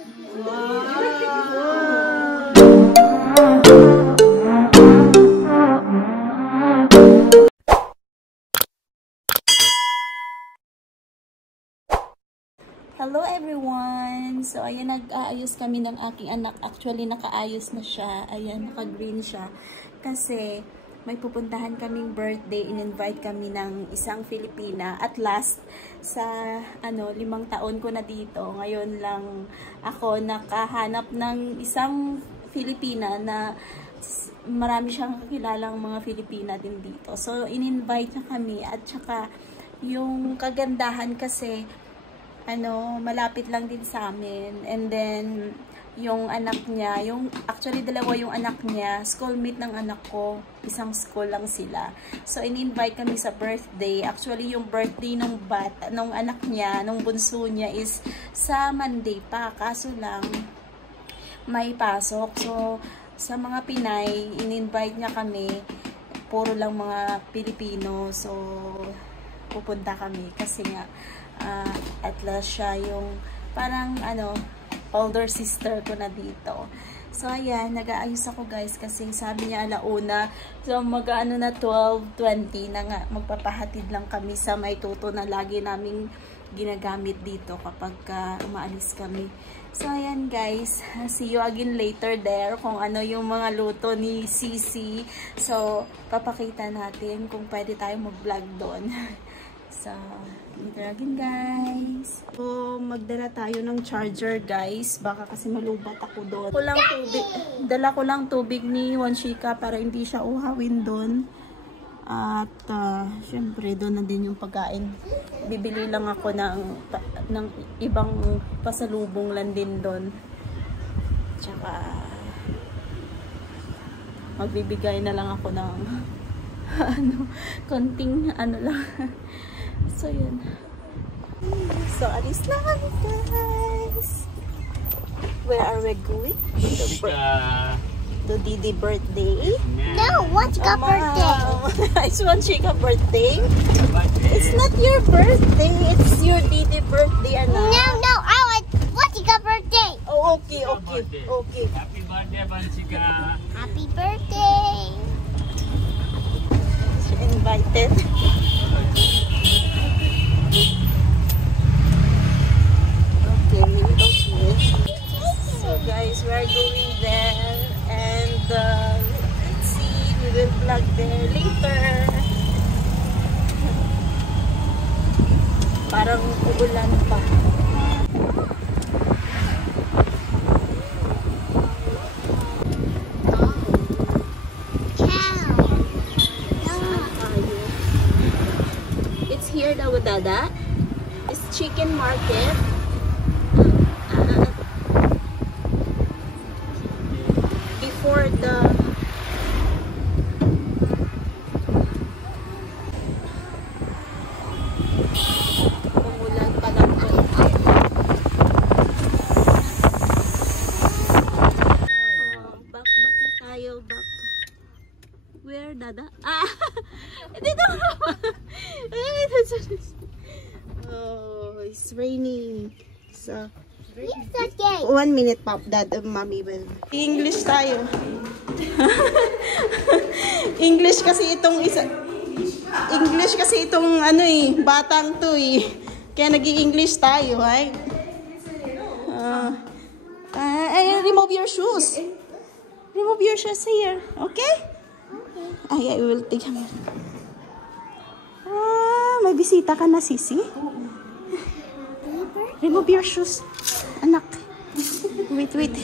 Hello everyone! So, ayan, nag-aayos kami ng aking anak. Actually, nakaayos na siya. Ayan, naka-green siya. Kasi, may pupuntahan kaming birthday. In-invite kami ng isang Filipina. At last, sa 5 taon ko na dito. Ngayon lang ako nakahanap ng isang Filipina na marami siyang kakilalang mga Filipina din dito. So, in-invite niya kami. At saka, yung kagandahan kasi, malapit lang din sa amin. And then, yung anak niya, actually dalawa yung anak niya, schoolmate ng anak ko, isang school lang sila. So, in-invite kami sa birthday. Actually, yung birthday nung anak niya, nung bunso niya is sa Monday pa. Kaso lang, may pasok. So, sa mga Pinay, in-invite niya kami. Puro lang mga Pilipino. So, pupunta kami kasi nga, at last siya yung parang older sister ko na dito. So ayan, nag-aayos ako guys kasi sabi niya alauna. So na 12:20 na nga, magpapahatid lang kami sa may tuto na lagi naming ginagamit dito kapag umaalis kami. So ayan guys, see you again later there kung ano yung mga luto ni Sisi. So papakita natin kung pwede tayo mag-vlog doon. So, later again guys. So, magdala tayo ng charger guys. Baka kasi malubat ako doon. Dala ko lang tubig ni Wanshika para hindi siya uhawin doon. At, syempre, doon na din yung pagkain. Bibili lang ako ng ibang pasalubong lang din doon. Tsaka, magbibigay na lang ako ng konting lang. So, yun. So, alis na kami, guys. Where are we going? To Didi birthday? No, Wanshika birthday. It's Wanshika birthday? It's not your birthday. It's your Didi birthday, Anna. No, I want Wanshika birthday. Oh, okay. Happy birthday, Wanshika. Happy birthday. She invited. So guys, we are going there and let's see, we will vlog there later. Parang uulan pa. It's here daw, Dada. It's chicken market. Before the umulan pa lang po. Back na tayo, back. Where, Dada? Dito. Oh, it's raining. So, 1 minute, Pop. Dad, Mommy will. English tayo. English kasi itong batang to eh. Kaya nag-i-English tayo, right? Remove your shoes. Remove your shoes here, okay? I will take him. May bisita ka na, Sisi. Remove your shoes. Anak. Wait.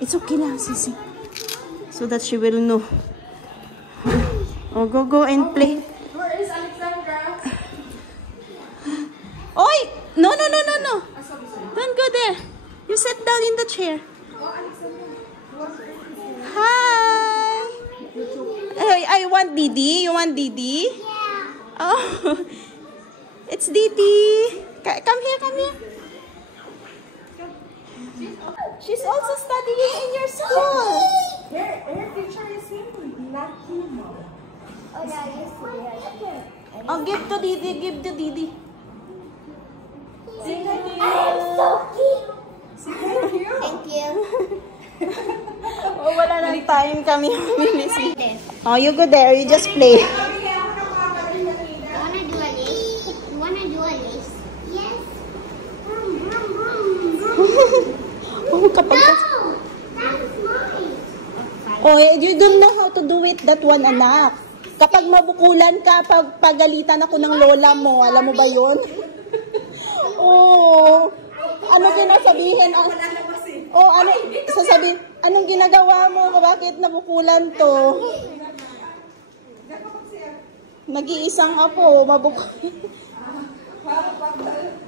It's okay lang, Sisi. So that she will know. Oh, go and play. Where is Alexandra? Oy! No. Don't go there. You sit down in the chair. Hi. I want Didi. You want Didi? Yeah. Oh. It's Didi. Come here. She's also studying in your school. Her teacher is him, not Kimo. Oh, no, you see. Oh, give to Didi. Say hi to I'm so cute. Say hi to wala ng time kami mamimisi. Oh, you go there. You just play. You wanna do a race? You wanna do a race? Yes. Vroom, vroom, vroom, vroom. Oh, kapag... No! That's mine. Oh, you don't know how to do it, that one, anak. Kapag mabukulan ka, pag pagalitan ako ng lola mo, alam mo ba yun? Oh, ano ginasabihin? Oh, ano sasabihin? Anong ginagawa mo? Bakit nabukulan to? Nag-iisang apo, mabukulan.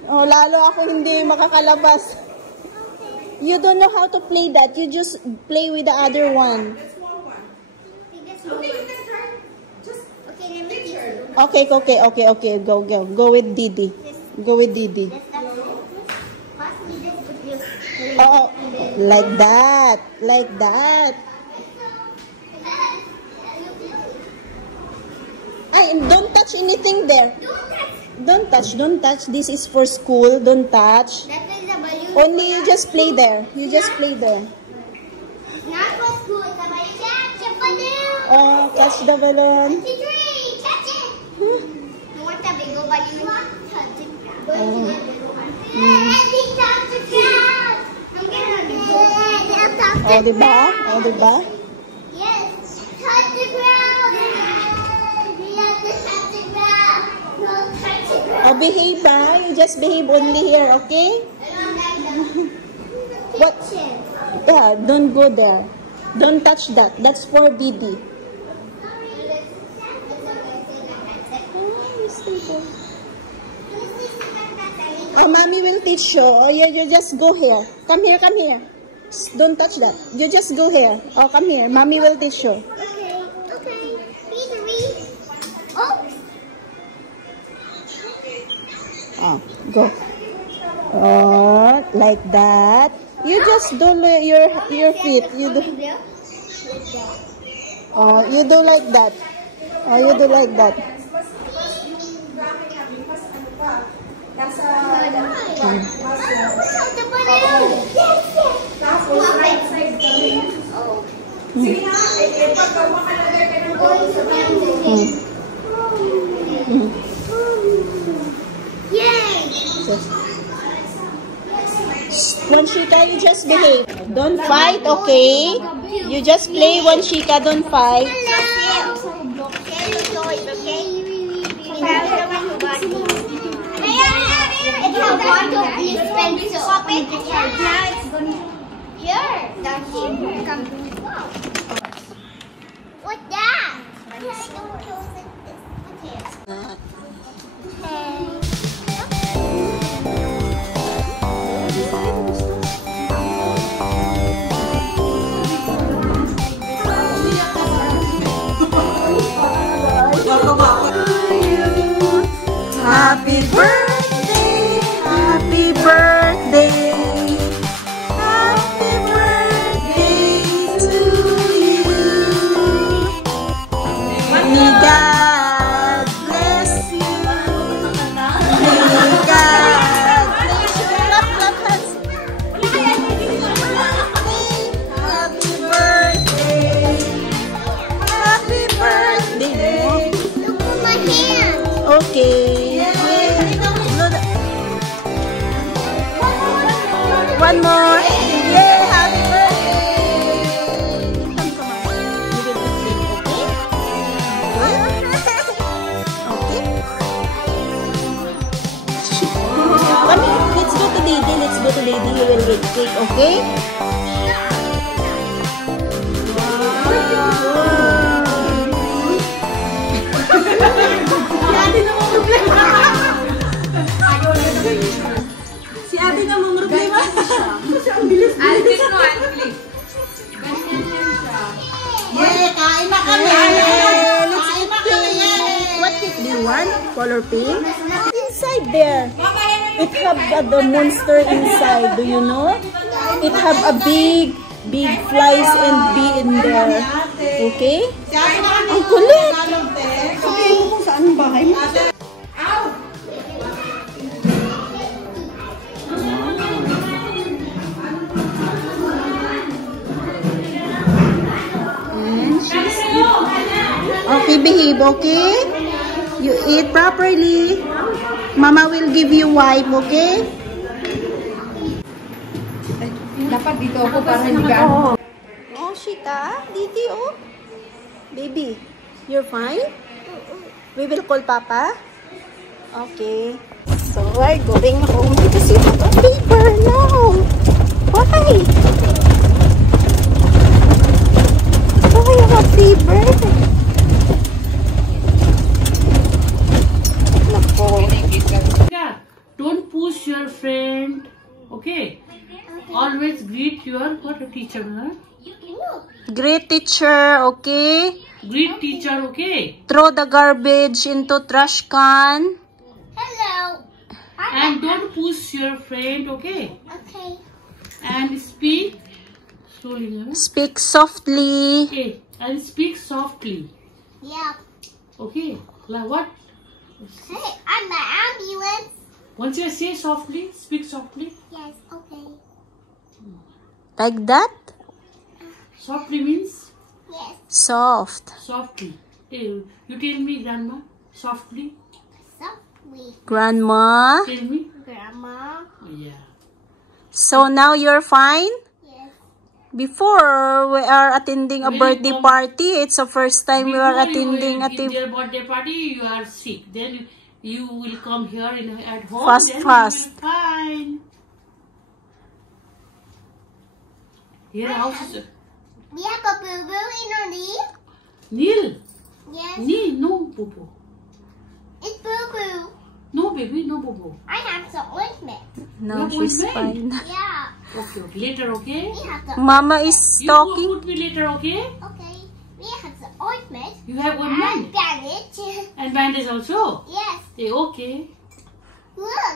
Oh, lalo ako hindi makakalabas. You don't know how to play that. You just play with the other one. Okay. Go with Didi. Go with Didi. Oh, like that. Like that. Ay, don't touch anything there. Don't touch. This is for school. Don't touch. That is the balloon. Only you just play there. You just play there. Not for school. It's a balloon. Catch a balloon. Oh, catch the balloon. It's a tree. Catch it. You want the big balloon? Touch it. Let me touch the ground. I'm gonna Oh, diba? Oh, diba? Yes. Touch the ground. We have to touch the ground. No, touch the ground. Oh, behave ba? You just behave only here, okay? What? Yeah, don't go there. Don't touch that. That's for Didi. Oh, mommy will teach you. Oh, you just go here. Come here. Don't touch that. You just go here. Oh, come here. Mommy will teach you. Okay. Read. Oh. Oh, go. Oh, like that. You just do your feet. You do. Oh, you do like that. Oh, you do like that. The balloon. Tapos, right side kami. Sige na, pagka makalagay ka ng Yay! One Shika, you just behave. Don't fight, okay? You just play One Shika, don't fight. What's that? Happy birthday, happy birthday, happy birthday to you. May God bless you. May God bless you. Clap hands. Happy birthday, happy birthday. Look at my hand. Okay. One more. Yay, happy birthday. Come on. You will be sing, okay? Okay. Come here. Let's go to Didi. You will get cake, okay? Si ate namang problema. Alvin mo, Alvin. Ganyan yan siya. Yay, kain na kami. Let's eat cake. What cake do you want? Color pink? Inside there. It have the monster inside. Do you know? It have a big flies and bee in there. Okay? Ang kulit. Sabihin mo kung saan ang bahay mo. Behave, okay? You eat properly. Mama will give you wipe, okay? Dapat dito ako para hindi ka. Oh, Shita. Didi, oh. Baby, you're fine? We will call Papa? Okay. So, we're going home because you have a fever now. Why? Why you have fever? Don't push your friend. Okay. Always greet your teacher. Huh? Great teacher, okay? Greet teacher. Okay. Throw the garbage into trash can. Hello. And don't push your friend. Okay. Okay. And speak slowly. Huh? Speak softly. Okay. And speak softly. Yeah. Okay. Like what? Hey, I'm the ambulance. Once you say softly, speak softly. Yes, okay. Like that? Softly means Yes, Soft. softly. Hey, you tell me, grandma. Softly. softly. Grandma. Tell me. Grandma. Yeah. So now you're fine? Yes. Before we are attending a Will you birthday come- party, it's the first time we are Before you attending a in their birthday party, you are sick. Then you will come here at home. Fast, then fast. You will fine. Here house is We have a boo-boo in our knee. Neil. Yes. Neil, no boo. It's boo-boo. No baby, no boo. I have some ointment. No, You're she's good, fine. Yeah. Okay, okay. Later, okay? We have the Mama is You talking. put me later, okay? Okay. We have the ointment. You have And ointment bandage. and bandage also. Yes. Hey, okay. Look.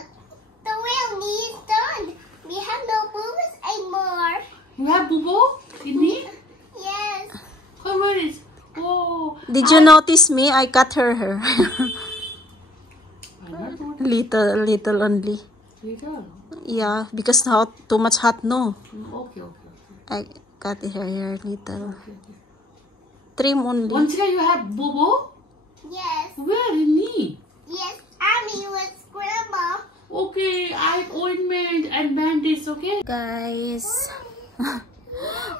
The real knee is done. We have no boo-boos anymore. You have boo in me? Yes. Oh, where is? Oh. Did you notice me? I cut her hair. I not know. little only. Later. Yeah, because too much hot, no. Okay, okay. I cut her hair little. Okay. Trim only. Once you have boo? Yes. Where in me? Yes. Abby was grandma. Okay, I have ointment and bandage, okay? Guys,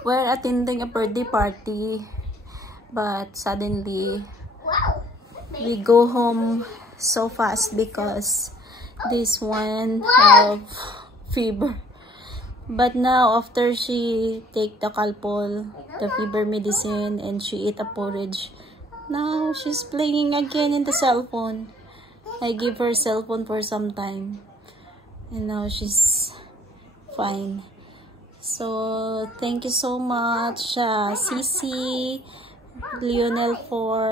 we're attending a birthday party, but suddenly Wow. we go home so fast because this one have fever. But now after she take the Calpol, the fever medicine, and she eat a porridge, now she's playing again in the cell phone. I give her cell phone for some time, and now she's fine. So thank you so much, Sisi, Lionel, for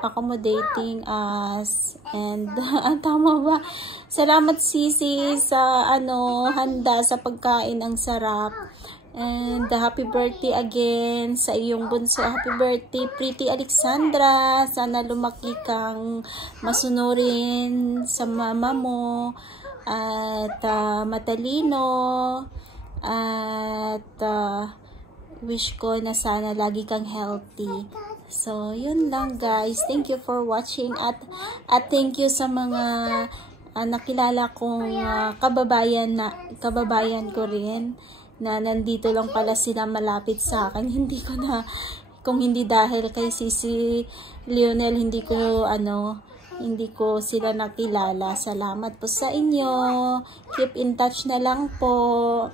accommodating us. And tama ba? Salamat, Sisi, sa handa sa pagkain, ang sarap. And happy birthday again sa iyong bunso. Happy birthday, Pretty Alexandra. Sana lumaki kang masunurin sa mama mo at matalino. At wish ko na sana lagi kang healthy. So, yun lang guys. Thank you for watching at thank you sa mga nakilala kong kababayan ko rin na nandito lang pala sila malapit sa akin. Hindi ko na, kung hindi dahil kay Sisi Lionel, hindi ko sila nakilala. Salamat po sa inyo. Keep in touch na lang po.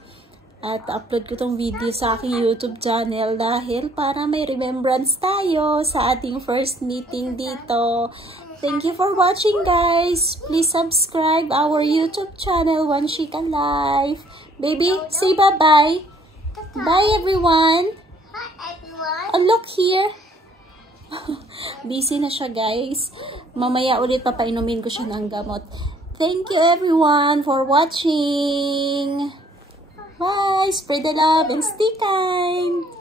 At upload ko tong video sa aking YouTube channel dahil para may remembrance tayo sa ating first meeting dito. Thank you for watching guys. Please subscribe our YouTube channel, One Chica Life. Baby, say bye-bye. Bye everyone. Hi, everyone. Oh, look here. Busy na siya guys. Mamaya ulit papainumin ko siya ng gamot. Thank you everyone for watching. Bye. Spread the love and stay kind.